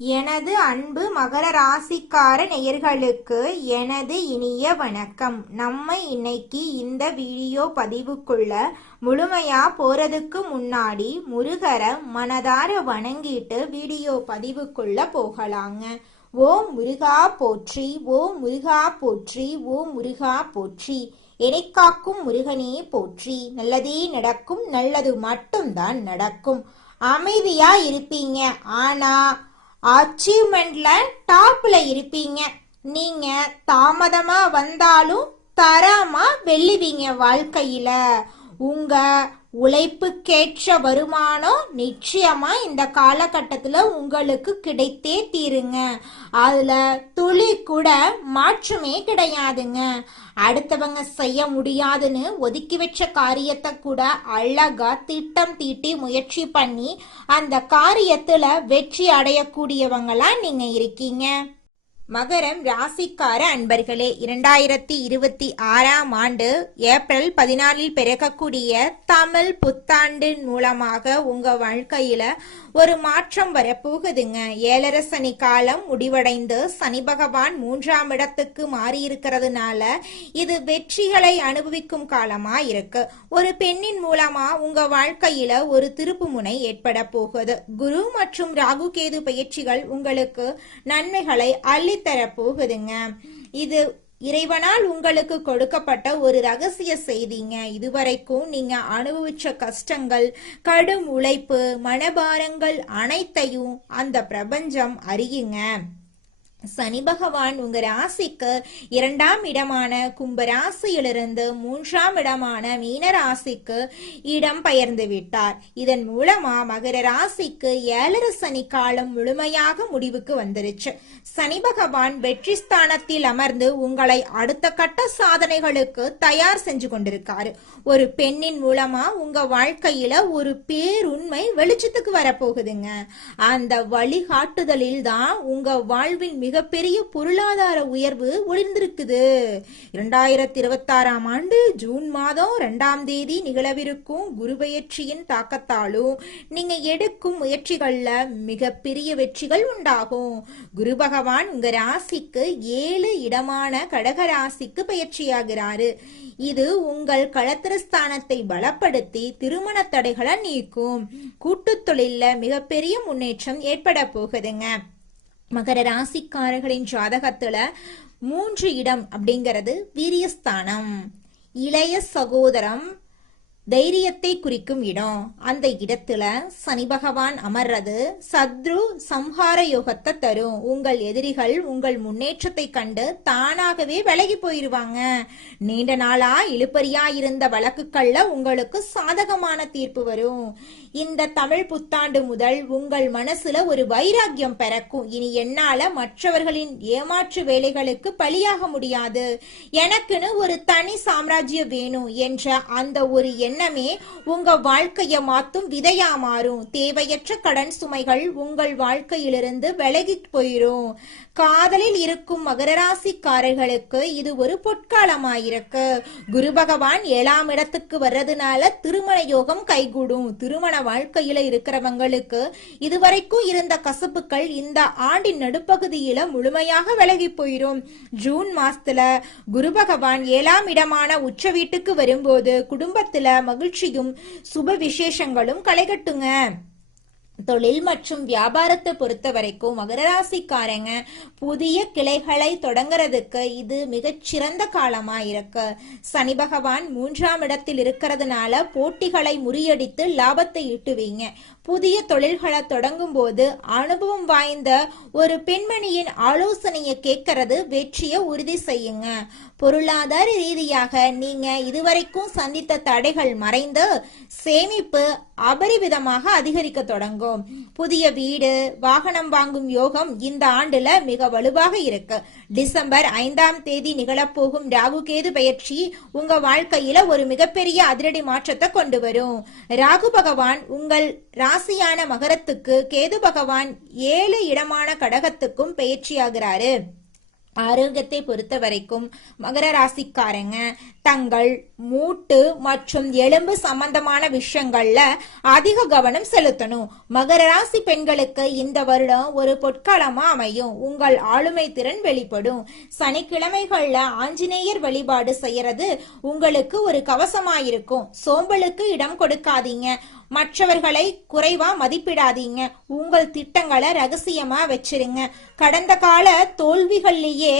எனது அன்பு மகர ராசிக்கார நேயர்களுக்கு எனது இனிய வணக்கம். நம்ம இன்னைக்கு இந்த வீடியோ பதிவுக்குள்ள முழுமையா போறதுக்கு முன்னாடி முருகரை மனதார வணங்கிட்டு வீடியோ பதிவுக்குள்ள போகலாங்க. ஓம் முருகா போற்றி, ஓம் முருகா போற்றி, ஓம் முருகா போற்றி. எனைக்காக்கும் முருகனே போற்றி. நல்லதே நடக்கும், நல்லது மட்டும்தான் நடக்கும். அமைதியா இருப்பீங்க, ஆனா அச்சீவ்மெண்ட்ல டாப்ல இருப்பீங்க. நீங்க தாமதமா வந்தாலும் தரமா வெல்லுவீங்க. வாழ்க்கையில உங்க உழைப்புக்கேற்ற வருமானம் நிச்சயமா இந்த காலகட்டத்துல உங்களுக்கு கிடைத்தே தீருங்க. அதுல துளி கூட மாற்றமே கிடையாதுங்க. அடுத்தவங்க செய்ய முடியாதுன்னு ஒதுக்கி வச்ச காரியத்தை கூட அழகா திட்டம் தீட்டி முயற்சி பண்ணி அந்த காரியத்துல வெற்றி அடையக்கூடியவங்களா நீங்க இருக்கீங்க. மகரம் ராசிக்கார அன்பர்களே, 2026ஆம் ஆண்டு ஏப்ரல் 14 பிறக்கக்கூடிய தமிழ் புத்தாண்டு மூலமாக உங்க வாழ்க்கையில ஒரு மாற்றம் வரப்போகுதுங்க. 7.5 சனி காலம் முடிவடைந்து சனி பகவான் 3ஆம் இடத்துக்கு மாறி இருக்கிறதுனால இது வெற்றிகளை அனுபவிக்கும் காலமா இருக்கு. ஒரு பெண்ணின் மூலமா உங்க வாழ்க்கையில ஒரு திருப்பு முனை ஏற்பட போகுது. குரு மற்றும் ராகு கேது பயிற்சிகள் உங்களுக்கு நன்மைகளை அள்ளித்தர போகுதுங்க. இது இறைவனால் உங்களுக்கு கொடுக்கப்பட்ட ஒரு ரகசிய செய்திங்க. இதுவரைக்கும் நீங்க அனுபவிச்ச கஷ்டங்கள், கடும் உழைப்பு, மனபாரங்கள் அனைத்தையும் அந்த பிரபஞ்சம் அறியுங்க. சனி பகவான் உங்க ராசிக்கு 2ஆம் இடமான கும்ப ராசியிலிருந்து 3ஆம் இடமான மீன ராசிக்கு இடம் பெயர்ந்து விட்டார். இதன் மூலமா மகர ராசிக்கு 7.5 சனி காலம் முழுமையாக முடிவுக்கு வந்துருச்சு. சனி பகவான் வெற்றி ஸ்தானத்தில் அமர்ந்து உங்களை அடுத்த கட்ட சாதனைகளுக்கு தயார் செஞ்சு கொண்டிருக்காரு. ஒரு பெண்ணின் மூலமா உங்க வாழ்க்கையில ஒரு பேருண்மை வெளிச்சத்துக்கு வரப்போகுதுங்க. அந்த வழிகாட்டுதலில் தான் உங்க வாழ்வின் மிகப்பெரிய பொருளாதார உயர்வு ஒளிர்ந்திருக்குது. 2026ஆம் ஆண்டு ஜூன் மாதம் 2ஆம் தேதி நிகழவிருக்கும் குரு பெயர்ச்சியின் தாக்கத்தாலும் நீங்க எடுக்கும் முயற்சிகள்ல மிகப்பெரிய வெற்றிகள் உண்டாகும். குரு பகவான் உங்க ராசிக்கு 7 இடமான கடக ராசிக்கு பயிற்சியாகிறாரு. இது உங்கள் களத்திரஸ்தானத்தை பலப்படுத்தி திருமண தடைகளை நீக்கும். கூட்டு தொழில மிகப்பெரிய முன்னேற்றம் ஏற்பட போகுதுங்க. மகர ராசிக்காரர்களின் ஜாதகத்துல 3 இடம் அப்படிங்கிறது வீரியஸ்தானம். இளைய சகோதரம் தைரியத்தை குறிக்கும் இடம். அந்த இடத்துல சனி பகவான் அமர்றது சத்ரு சம்ஹார யோகத்தை தரும். உங்கள் எதிரிகள் உங்கள் முன்னேற்றத்தை கண்டு தானாகவே விலகி போயிருவாங்க. நீண்ட நாளா இழுபறியா இருந்த வழக்குகள்ல உங்களுக்கு சாதகமான தீர்ப்பு வரும். இந்த தமிழ் புத்தாண்டு முதல் உங்கள் மனசுல ஒரு வைராக்கியம் பிறக்கும். இனி என்னால மற்றவர்களின் ஏமாற்று வேலைகளுக்கு பலியாக முடியாது, எனக்குன்னு ஒரு தனி சாம்ராஜ்யம் வேணும் என்ற அந்த ஒரு எண்ணமே உங்க வாழ்க்கையை மாத்தும் விதையா மாறும். தேவையற்ற கடன் சுமைகள் உங்கள் வாழ்க்கையிலிருந்து விலகி போயிரும். காதலில் இருக்கும் மகர ராசிக்காரர்களுக்கு இது ஒரு பொற்காலமாயிருக்கு. குரு பகவான் 7ஆம் இடத்துக்கு வர்றதுனால திருமண யோகம் கைகூடும். திருமண வாழ்க்கையில இருக்கிறவங்களுக்கு இதுவரைக்கும் இருந்த கசப்புகள் இந்த ஆண்டின் நடுப்பகுதியில முழுமையாக விலகி போயிரும். ஜூன் மாசத்துல குரு பகவான் 7ஆம் இடமான உச்ச வீட்டுக்கு வரும்போது குடும்பத்துல மகிழ்ச்சியும் சுப விசேஷங்களும் களைகட்டுங்க. தொழில் மற்றும் வியாபாரத்தை பொறுத்த வரைக்கும் மகர ராசிக்காரங்க புதிய கிளைகளை தொடங்குறதுக்கு இது மிகச்சிறந்த காலமா இருக்கு. சனி பகவான் 3ஆம் இடத்தில் இருக்கிறதுனால போட்டிகளை முறியடித்து லாபத்தை ஈட்டுவீங்க. புதிய தொழில்களை தொடங்கும் போது அனுபவம் வாய்ந்த ஒரு பெண்மணியின் ஆலோசனையை கேட்கறது வெற்றியை உறுதி செய்யுங்க. பொருளாதார ரீதியாக நீங்க இதுவரைக்கும் சந்தித்த தடைகள் மறைந்து சேமிப்பு அபரிவிதமாக அதிகரிக்க தொடங்கும். புதிய வீடு, வாகனம் வாங்கும் யோகம் இந்த ஆண்டுல மிக வலுவாக இருக்கு. டிசம்பர் 5ஆம் தேதி நிகழப்போகும் ராகு கேது பயிற்சி உங்க வாழ்க்கையில ஒரு மிகப்பெரிய அதிரடி மாற்றத்தை கொண்டு வரும். ராகு பகவான் உங்கள் ராசியான மகரத்துக்கு, கேது பகவான் 7 இடமான கடகத்துக்கும் பயிற்சியாகிறாரு. ஆரோக்கியத்தை பொறுத்த வரைக்கும் மகர ராசிக்காரங்க தங்கள் மூட்டு மற்றும் எலும்பு சம்பந்தமான விஷயங்கள்ல அதிக கவனம் செலுத்தணும். மகர ராசி பெண்களுக்கு இந்த வருடம் ஒரு பொற்காலமா அமையும். உங்கள் ஆளுமை திறன் வெளிப்படும். சனிக்கிழமைகள்ல ஆஞ்சநேயர் வழிபாடு செய்யறது உங்களுக்கு ஒரு கவசமாயிருக்கும். சோம்பலுக்கு இடம் கொடுக்காதீங்க. மற்றவர்களை குறைவா மதிப்பிடாதீங்க. உங்கள் திட்டங்களை ரகசியமா வச்சிருங்க. கடந்த கால தோல்விகள்லயே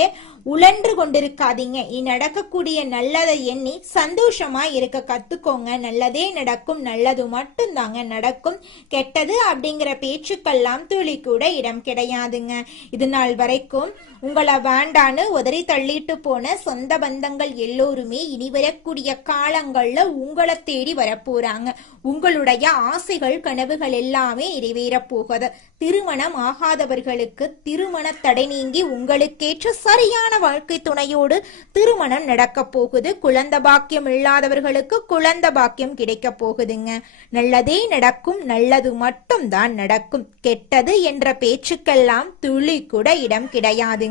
உழன்று கொண்டிருக்காதீங்க. நடக்கக்கூடிய நல்லதை எண்ணி சந்தோஷமா இருக்க கத்துக்கோங்க. நல்லதே நடக்கும். நல்லது மட்டும் தாங்க நடக்கும். கெட்டது அப்படிங்கிற பேச்சுக்கெல்லாம் துளி கூட இடம் கிடையாதுங்க. இது நாள் வரைக்கும் உங்களை வேண்டான்னு உதறி தள்ளிட்டு போன சொந்த பந்தங்கள் எல்லோருமே இனி வரக்கூடிய காலங்கள்ல உங்களை தேடி வரப்போறாங்க. உங்களுடைய ஆசைகள் கனவுகள் எல்லாமே நிறைவேற போகுது. திருமணம் ஆகாதவர்களுக்கு திருமண தடை நீங்கி உங்களுக்கேற்ற சரியான வாழ்க்கை துணையோடு திருமணம் நடக்க போகுது. குழந்தை பாக்கியம் இல்லாதவர்களுக்கு குழந்தை பாக்கியம் கிடைக்க போகுதுங்க. நல்லதே நடக்கும். நல்லது மட்டும் தான் நடக்கும். கெட்டது என்ற பேச்சுக்கெல்லாம் துளி கூட இடம் கிடையாதுங்க.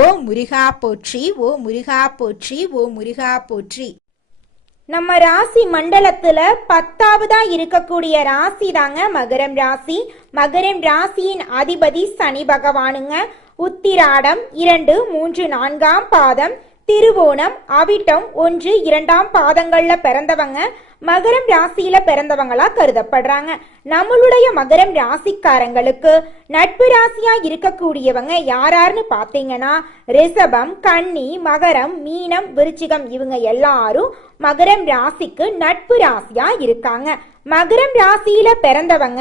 ஓ முருகா போற்றி, ஓ முருகா போற்றி, ஓ முருகா போற்றி. நம்ம ராசி மண்டலத்துல 10ஆவதா இருக்கக்கூடிய ராசி தாங்க மகரம் ராசி. மகரம் ராசியின் அதிபதி சனி பகவானுங்க. உத்திராடம் 2, 3, 4ஆம் பாதம், திருவோணம், அவிட்டம் 1, 2ஆம் பாதங்கள்ல பிறந்தவங்க மகரம் ராசியில பிறந்தவங்களா கருதப்படுறாங்க. நம்மளுடைய மகரம் ராசிக்காரங்களுக்கு நட்பு ராசியா இருக்கக்கூடியவங்க யாராருன்னு பாத்தீங்கன்னா ரிஷபம், கன்னி, மகரம், மீனம், விருச்சிகம் இவங்க எல்லாரும் மகரம் ராசிக்கு நட்பு ராசியா இருக்காங்க. மகரம் ராசியில பிறந்தவங்க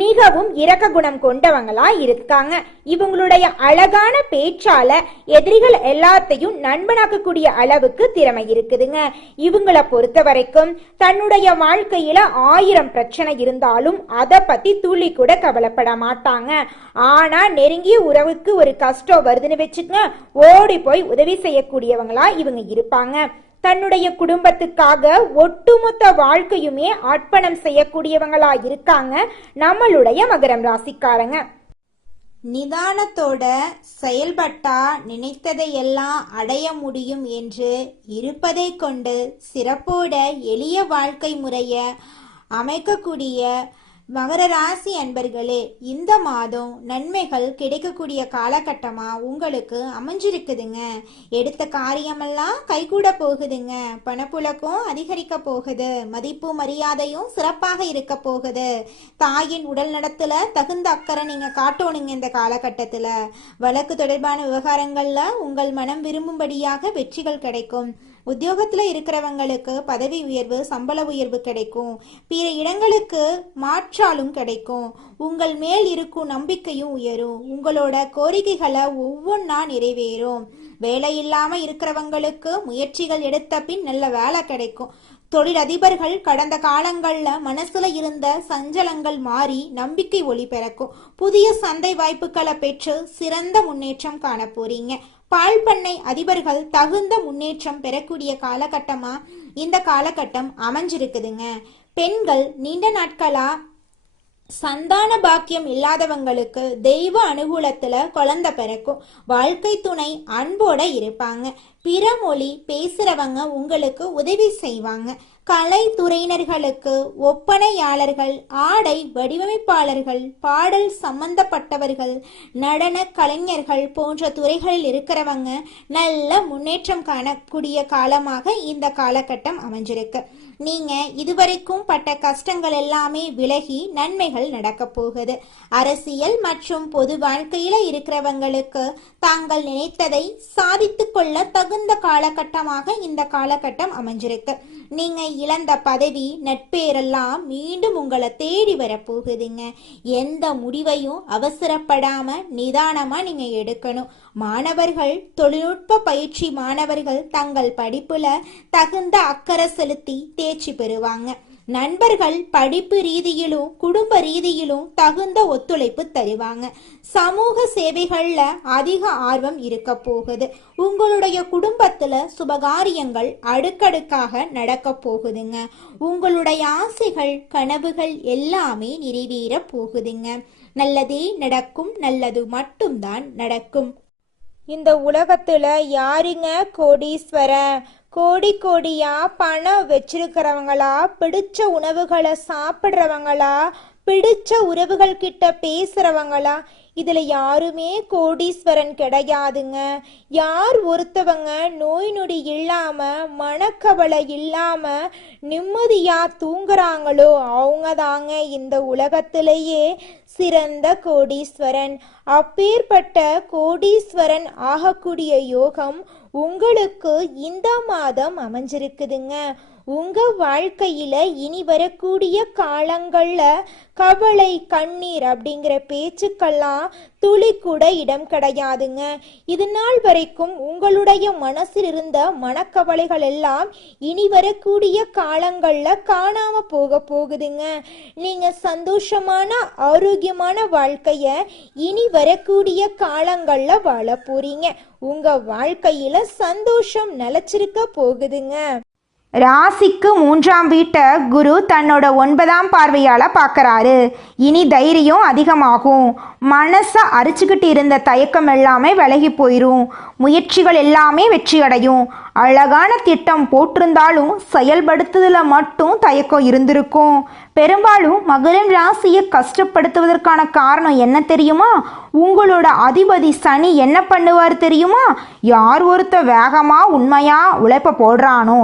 மிகவும் இரக்க குணம் கொண்டவங்களா இருக்காங்க. இவங்களுடைய அழகான பேச்சால எதிரிகள் எல்லாத்தையும் நண்பனாக்கக்கூடிய அளவுக்கு திறமை இருக்குதுங்க. இவங்களை பொறுத்த வரைக்கும் தன்னுடைய வாழ்க்கையில 1000 பிரச்சனை இருந்தாலும் அதை பத்தி துளி கூட கவலைப்பட மாட்டாங்க. ஆனா நெருங்கிய உறவுக்கு ஒரு கஷ்டம் வருதுன்னு வச்சுக்கங்க, ஓடி போய் உதவி செய்யக்கூடியவங்களா இவங்க இருப்பாங்க. தன்னுடைய குடும்பத்துக்காக ஒட்டுமொத்த வாழ்க்கையுமே அர்ப்பணம் செய்யக்கூடியவங்களா இருக்காங்க நம்மளுடைய மகரம் ராசிக்காரங்க. நிதானத்தோட செயல்பட்டா நினைத்ததை எல்லாம் அடைய முடியும் என்று இருப்பதை கொண்டு சிறப்போட எளிய வாழ்க்கை முறைய அமைக்கக்கூடிய மகர ராசி அன்பர்களே, இந்த மாதம் நன்மைகள் கிடைக்கக்கூடிய காலகட்டமா உங்களுக்கு அமைஞ்சிருக்குதுங்க. எடுத்த காரியமெல்லாம் கைகூட போகுதுங்க. பணப்புழக்கம் அதிகரிக்க போகுது. மதிப்பு மரியாதையும் சிறப்பாக இருக்க போகுது. தாயின் உடல் நலத்துல தகுந்த அக்கறை நீங்க காட்டணுங்க. இந்த காலகட்டத்துல வழக்கு தொடர்பான விவகாரங்கள்ல உங்கள் மனம் விரும்பும்படியாக வெற்றிகள் கிடைக்கும். உத்தியோகத்துல இருக்கிறவங்களுக்கு பதவி உயர்வு, சம்பள உயர்வு கிடைக்கும். பிற இடங்களுக்கு மாற்றாலும் கிடைக்கும். உங்கள் மேல் இருக்கும் நம்பிக்கையும் உயரும். உங்களோட கோரிக்கைகளை ஒவ்வொன்றா நிறைவேறும். வேலை இல்லாம இருக்கிறவங்களுக்கு முயற்சிகள் எடுத்த பின் நல்ல வேலை கிடைக்கும். தொழிலதிபர்கள் கடந்த காலங்கள்ல மனசுல இருந்த சஞ்சலங்கள் மாறி நம்பிக்கை ஒளி பிறக்கும். புதிய சந்தை வாய்ப்புகளை பெற்று சிறந்த முன்னேற்றம் காண போறீங்க. பால் பண்ணை அதிபர்கள் தகுந்த முன்னேற்றம் பெறக்கூடிய காலகட்டமா இந்த காலகட்டம் அமைஞ்சிருக்குதுங்க. பெண்கள் நீண்ட நாட்களா சந்தான பாக்கியம் இல்லாதவங்களுக்கு தெய்வ அனுகூலத்துல குழந்தை பிறக்கும். வாழ்க்கை துணை அன்போட இருப்பாங்க. பிற மொழி பேசுறவங்க உங்களுக்கு உதவி செய்வாங்க. கலைத்துறையினர்களுக்கு ஒப்பனையாளர்கள், ஆடை வடிவமைப்பாளர்கள், பாடல் சம்பந்தப்பட்டவர்கள், நடன கலைஞர்கள் போன்ற துறைகளில் இருக்கிறவங்க நல்ல முன்னேற்றம் காணக்கூடிய காலமாக இந்த காலகட்டம் அமைஞ்சிருக்கு. நீங்க இதுவரைக்கும் பட்ட கஷ்டங்கள் எல்லாமே விலகி நன்மைகள் நடக்க போகுது. அரசியல் மற்றும் பொது வாழ்க்கையில இருக்கிறவங்களுக்கு தாங்கள் நினைத்ததை சாதித்து கொள்ள தகுந்த காலகட்டமாக இந்த காலகட்டம் அமைஞ்சிருக்கு. நீங்க இழந்த பதவி, நட்பேரெல்லாம் மீண்டும் உங்களை தேடி வரப்போகுதுங்க. எந்த முடிவையும் அவசரப்படாம நிதானமா நீங்க எடுக்கணும். மாணவர்கள், தொழில்நுட்ப பயிற்சி மாணவர்கள் தங்கள் படிப்புல தகுந்த அக்கறை செலுத்தி தேர்ச்சி பெறுவாங்க. நண்பர்கள் படிப்பு ரீதியிலும் குடும்ப ரீதியிலும் தகுந்த ஒத்துழைப்பு தருவாங்க. சமூக சேவைகள்ல அதிக ஆர்வம் இருக்க போகுது. உங்களுடைய குடும்பத்துல சுபகாரியங்கள் அடுக்கடுக்காக நடக்க போகுதுங்க. உங்களுடைய ஆசைகள், கனவுகள் எல்லாமே நிறைவேற போகுதுங்க. நல்லதே நடக்கும். நல்லது மட்டும்தான் நடக்கும். இந்த உலகத்துல யாருங்க கோடீஸ்வரன்? கோடி கோடியா பணம் வச்சிருக்கிறவங்களா, பிடிச்ச உணவுகளை சாப்பிட்றவங்களா, பிடிச்ச உறவுகள் கிட்ட பேசுறவங்களா? இதுல யாருமே கோடீஸ்வரன் கிடையாதுங்க. யார் ஒருத்தவங்க நோய் நொடி இல்லாம, மனக்கவலை இல்லாம நிம்மதியா தூங்குறாங்களோ அவங்க தாங்க இந்த உலகத்திலேயே சிறந்த கோடீஸ்வரன். அப்பேற்பட்ட கோடீஸ்வரன் ஆகக்கூடிய யோகம் உங்களுக்கு இந்த மாதம் அமைஞ்சிருக்குதுங்க. உங்க வாழ்க்கையில இனி வரக்கூடிய காலங்கள்ல கவலை, கண்ணீர் அப்படிங்கிற பேச்சுக்கெல்லாம் துளி கூட இடம் கிடையாதுங்க. இது நாள் வரைக்கும் உங்களுடைய மனசில் இருந்த மனக்கவலைகள் எல்லாம் இனி வரக்கூடிய காலங்கள்ல காணாம போகுதுங்க. நீங்க சந்தோஷமான ஆரோக்கியமான வாழ்க்கைய இனி வரக்கூடிய காலங்கள்ல வாழ போறீங்க. உங்க வாழ்க்கையில சந்தோஷம் நிலைச்சிருக்க போகுதுங்க. ராசிக்கு 3ஆம் வீட்டை குரு தன்னோட 9ஆம் பார்வையால் பார்க்குறாரு. இனி தைரியம் அதிகமாகும். மனசை அரிச்சுக்கிட்டு இருந்த தயக்கம் எல்லாமே விலகி போயிடும். முயற்சிகள் எல்லாமே வெற்றி அடையும். அழகான திட்டம் போட்டிருந்தாலும் செயல்படுத்துதல மட்டும் தயக்கம் இருந்திருக்கும். பெரும்பாலும் மகரம் ராசியை கஷ்டப்படுத்துவதற்கான காரணம் என்ன தெரியுமா? உங்களோட அதிபதி சனி என்ன பண்ணுவார் தெரியுமா? யார் ஒருத்த வேகமாக உண்மையாக உழைப்ப போடுறானோ,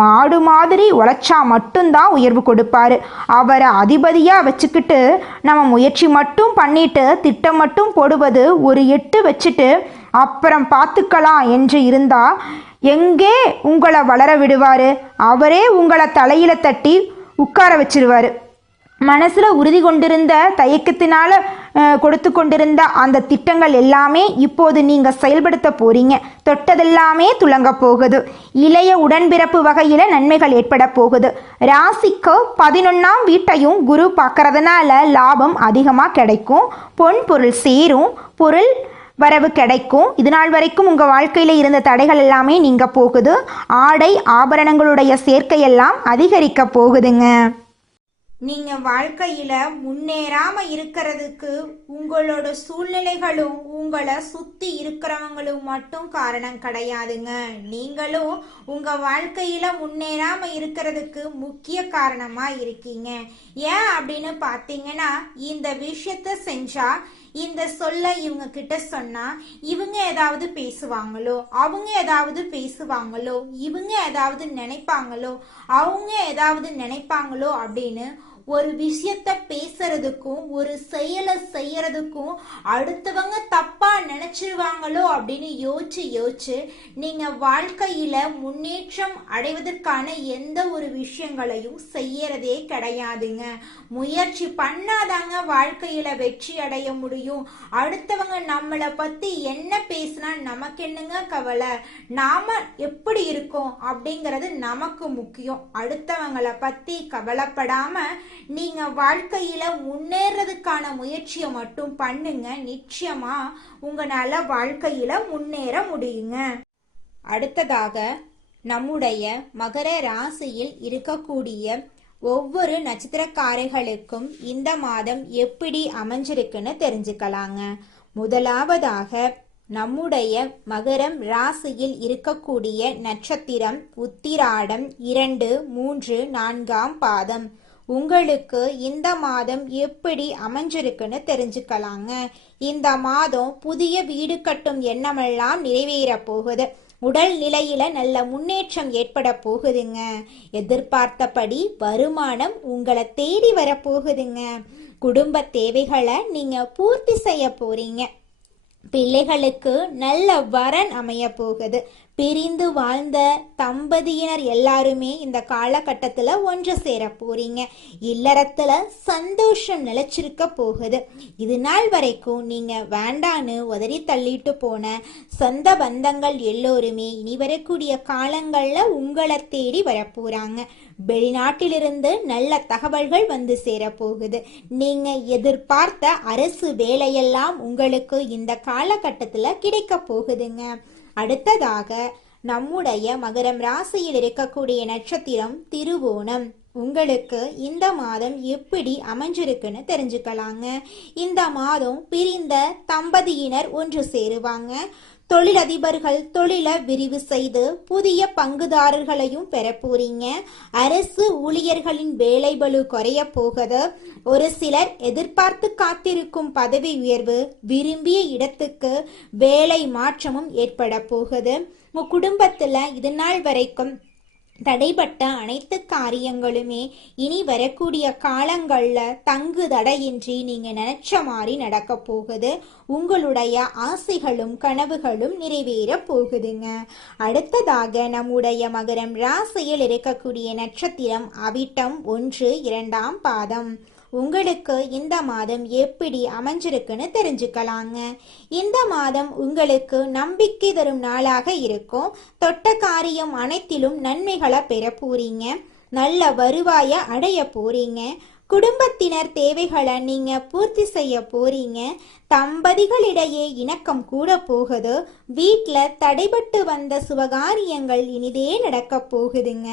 மாடு மாதிரி உழைச்சா மட்டும்தான் உயர்வு கொடுப்பாரு. அவரை அதிபதியாக வச்சுக்கிட்டு நம்ம முயற்சி மட்டும் பண்ணிட்டு திட்டம் மட்டும் போடுவது, ஒரு 8 வச்சுட்டு அப்புறம் பார்த்துக்கலாம் என்று இருந்தா எங்கே உங்களை வளர விடுவார்? அவரே உங்களை தலையில தட்டி உட்கார வச்சிருவார். மனசில் உறுதி கொண்டிருந்த தயக்கத்தினால கொடுத்து கொண்டிருந்த அந்த திட்டங்கள் எல்லாமே இப்போது நீங்கள் செயல்படுத்த போறீங்க. தொட்டதெல்லாமே துலங்க போகுது. இளைய உடன்பிறப்பு வகையில் நன்மைகள் ஏற்பட போகுது. ராசிக்கு 11ஆம் வீட்டையும் குரு பார்க்கறதுனால லாபம் அதிகமாக கிடைக்கும். பொன் பொருள் சேரும். பொருள் வரவு கிடைக்கும். இது நாள் வரைக்கும் உங்கள் வாழ்க்கையில் இருந்த தடைகள் எல்லாமே நீங்க போகுது. ஆடை ஆபரணங்களுடைய சேர்க்கையெல்லாம் அதிகரிக்க போகுதுங்க. நீங்க வாழ்க்கையில முன்னேறாம இருக்கிறதுக்கு உங்களோட சூழ்நிலைகளும் உங்களை சுத்தி இருக்கிறவங்களும் மட்டும் காரணம் கிடையாதுங்க. நீங்களும் உங்க வாழ்க்கையில முன்னேறாம இருக்கிறதுக்கு முக்கிய காரணமா இருக்கீங்க. ஏன் அப்படின்னு பாத்தீங்கன்னா, இந்த விஷயத்த செஞ்சா, இந்த சொல்ல இவங்க கிட்ட சொன்னா இவங்க ஏதாவது பேசுவாங்களோ, அவங்க ஏதாவது பேசுவாங்களோ, இவங்க ஏதாவது நினைப்பாங்களோ, அவங்க ஏதாவது நினைப்பாங்களோ அப்படின்னு ஒரு விஷயத்த பேசுறதுக்கும் ஒரு செயலை செய்யறதுக்கும் அடுத்தவங்க தப்பா நினைச்சிருவாங்களோ அப்படின்னு யோசிச்சு நீங்க வாழ்க்கையில முன்னேற்றம் அடைவதற்கான எந்த ஒரு விஷயங்களையும் செய்யறதே கிடையாதுங்க. முயற்சி பண்ணாதாங்க வாழ்க்கையில வெற்றி அடைய முடியும். அடுத்தவங்க நம்மளை பத்தி என்ன பேசினா நமக்கு என்னங்க கவலை? நாம எப்படி இருக்கோம் அப்படிங்கிறது நமக்கு முக்கியம். அடுத்தவங்களை பத்தி கவலைப்படாம நீங்க வாழ்க்கையில முன்னேறதுக்கான முயற்சியை மட்டும் பண்ணுங்க. நிச்சயமா உங்களால வாழ்க்கையில முன்னேற முடியுங்க. அடுத்ததாக நம்முடைய மகர ராசியில் இருக்கக்கூடிய ஒவ்வொரு நட்சத்திரக்காரர்களுக்கும் இந்த மாதம் எப்படி அமைஞ்சிருக்குன்னு தெரிஞ்சுக்கலாங்க. முதலாவதாக நம்முடைய மகரம் ராசியில் இருக்கக்கூடிய நட்சத்திரம் உத்திராடம் 2, 3, 4ஆம் பாதம். உங்களுக்கு இந்த மாதம் எப்படி அமைஞ்சிருக்குன்னு தெரிஞ்சுக்கலாங்க. இந்த மாதம் புதிய வீடு கட்டும் எண்ணமெல்லாம் நிறைவேற போகுது. உடல் நிலையில நல்ல முன்னேற்றம் ஏற்பட போகுதுங்க. எதிர்பார்த்தபடி வருமானம் உங்களை தேடி வரப்போகுதுங்க. குடும்ப தேவைகளை நீங்க பூர்த்தி செய்ய போறீங்க. பிள்ளைகளுக்கு நல்ல வரன் அமைய போகுது. பிரிந்து வாழ்ந்த தம்பதியினர் எல்லாருமே இந்த காலகட்டத்தில் ஒன்று சேர போறீங்க. இல்லறத்துல சந்தோஷம் நிலைச்சிருக்க போகுது. இது நாள் வரைக்கும் நீங்க வேண்டான்னு உதறி தள்ளிட்டு போன சொந்த பந்தங்கள் எல்லோருமே இனி வரக்கூடிய காலங்கள்ல உங்களை தேடி வரப்போறாங்க. வெளிநாட்டிலிருந்து நல்ல தகவல்கள் வந்து சேர போகுது. நீங்க எதிர்பார்த்த அரசு வேலையெல்லாம் உங்களுக்கு இந்த காலகட்டத்துல கிடைக்க போகுதுங்க. அடுத்ததாக நம்முடைய மகரம் ராசியில் இருக்கக்கூடிய நட்சத்திரம் திருவோணம். உங்களுக்கு இந்த மாதம் எப்படி அமைஞ்சிருக்குன்னு தெரிஞ்சுக்கலாங்க. இந்த மாதம் பிரிந்த தம்பதியினர் ஒன்று சேருவாங்க. தொழிலதிபர்கள் தொழிலை விரிவு செய்து புதிய பங்குதாரர்களையும் பெற போறீங்க. அரசு ஊழியர்களின் வேலைபளு குறைய போகுது. ஒரு சிலர் எதிர்பார்த்து காத்திருக்கும் பதவி உயர்வு, விரும்பிய இடத்துக்கு வேலை மாற்றமும் ஏற்பட போகுது. உங்க குடும்பத்துல இது நாள் வரைக்கும் தடைப்பட்ட அனைத்து காரியங்களுமே இனி வரக்கூடிய காலங்கள்ல தங்கு தடையின்றி நீங்க நினைச்ச மாதிரி நடக்க போகுது. உங்களுடைய ஆசைகளும் கனவுகளும் நிறைவேற போகுதுங்க. அடுத்ததாக நம்முடைய மகரம் ராசியில் இருக்கக்கூடிய நட்சத்திரம் அவிட்டம் 1, 2ஆம் பாதம். உங்களுக்கு இந்த மாதம் எப்படி அமைஞ்சிருக்குன்னு தெரிஞ்சுக்கலாங்க. இந்த மாதம் உங்களுக்கு நம்பிக்கை தரும் நாளாக இருக்கும். தொட்ட காரியம் அனைத்திலும் நன்மைகளை பெற போறீங்க. நல்ல வருவாயை அடைய போறீங்க. குடும்பத்தினர் தேவைகளை நீங்க பூர்த்தி செய்ய போறீங்க. தம்பதிகளிடையே இணக்கம் கூட போகுது. வீட்டில் தடைபட்டு வந்த சுபகாரியங்கள் இனிதே நடக்க போகுதுங்க.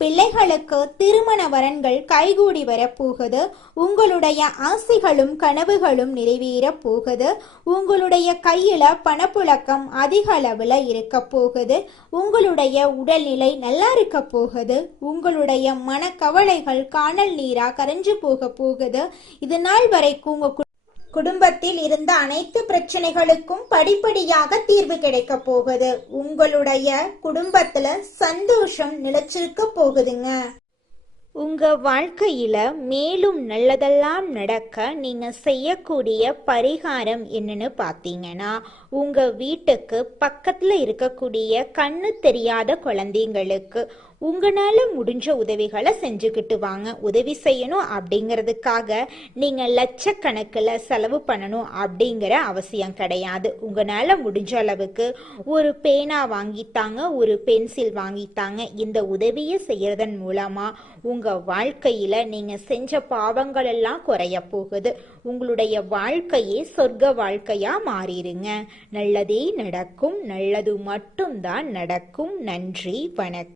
பிள்ளைகளுக்கு திருமண வரன்கள் கைகூடி வரப்போகுது. உங்களுடைய ஆசைகளும் கனவுகளும் நிறைவேற போகுது. உங்களுடைய கையில பணப்புழக்கம் அதிக அளவுல இருக்க போகுது. உங்களுடைய உடல்நிலை நல்லா இருக்க போகுது. உங்களுடைய மனக்கவலைகள் காணல் நீரா கரைஞ்சு போக போகுது. இது நாள் வரைக்கும் உங்க குடும்பத்தில் இருந்த அனைத்து பிரச்சனைகளுக்கும் படிப்படியாக தீர்வு கிடைக்க போகுது. உங்களுடைய குடும்பத்துல சந்தோஷம் நிலைச்சிருக்க போகுதுங்க. உங்க வாழ்க்கையில மேலும் நல்லதெல்லாம் நடக்க நீங்க செய்யக்கூடிய பரிகாரம் என்னன்னு பார்த்தீங்கன்னா, உங்க வீட்டுக்கு பக்கத்துல இருக்கக்கூடிய கண்ணு தெரியாத குழந்தைங்களுக்கு உங்களால முடிஞ்ச உதவிகளை செஞ்சுக்கிட்டு வாங்க. உதவி செய்யணும் அப்படிங்கிறதுக்காக நீங்க லட்சக்கணக்கில் செலவு பண்ணணும் அப்படிங்கிற அவசியம் கிடையாது. உங்களால முடிஞ்ச அளவுக்கு ஒரு பேனா வாங்கித்தாங்க, ஒரு பென்சில் வாங்கித்தாங்க. இந்த உதவியை செய்யறதன் மூலமா உங்க வாழ்க்கையில நீங்க செஞ்ச பாவங்கள் எல்லாம் குறைய போகுது. உங்களுடைய வாழ்க்கையே சொர்க்க வாழ்க்கையா மாறிடுங்க. நல்லதே நடக்கும். நல்லது மட்டும்தான் நடக்கும். நன்றி, வணக்கம்.